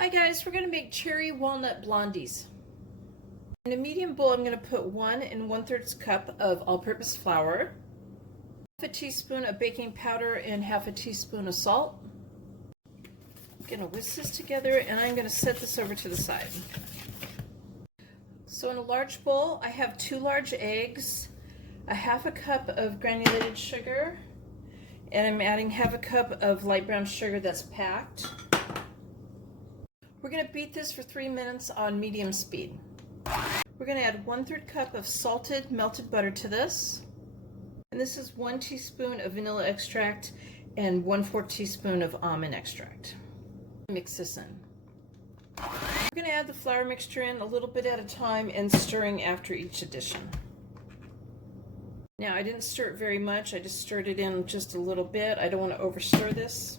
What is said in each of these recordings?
Hi guys, we're going to make cherry walnut blondies. In a medium bowl, I'm going to put 1 1/3 cup of all-purpose flour, half a teaspoon of baking powder, and half a teaspoon of salt. I'm going to whisk this together and I'm going to set this over to the side. So in a large bowl, I have 2 large eggs, a half a cup of granulated sugar, and I'm adding half a cup of light brown sugar that's packed. We're going to beat this for 3 minutes on medium speed. We're going to add 1/3 cup of salted melted butter to this. And this is 1 teaspoon of vanilla extract and 1/4 teaspoon of almond extract. Mix this in. We're going to add the flour mixture in a little bit at a time and stirring after each addition. Now I didn't stir it very much, I just stirred it in just a little bit. I don't want to overstir this.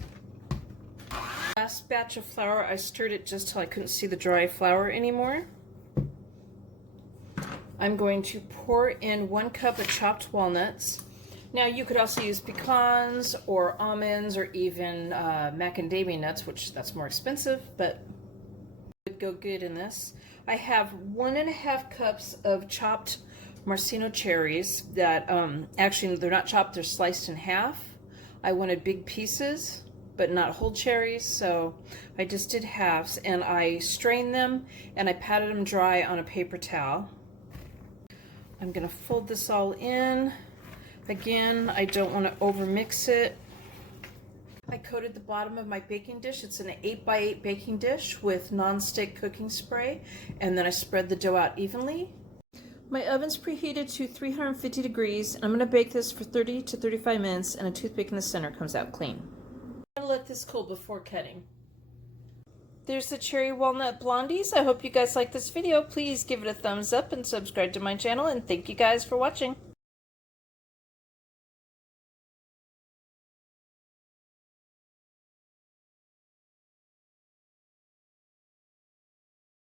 Last batch of flour, I stirred it just till I couldn't see the dry flour anymore. I'm going to pour in 1 cup of chopped walnuts. Now you could also use pecans or almonds or even macadamia nuts, which that's more expensive, but would go good in this. I have 1 1/2 cups of chopped maraschino cherries that actually they're not chopped, they're sliced in half. I wanted big pieces but not whole cherries, so I just did halves, and I strained them and I patted them dry on a paper towel. I'm going to fold this all in. Again, I don't want to over mix it. I coated the bottom of my baking dish. It's an 8x8 baking dish with non-stick cooking spray, and then I spread the dough out evenly. My oven's preheated to 350 degrees, and I'm going to bake this for 30 to 35 minutes, and a toothpick in the center comes out clean. I'm going to let this cool before cutting. There's the cherry walnut blondies. I hope you guys like this video. Please give it a thumbs up and subscribe to my channel, and thank you guys for watching.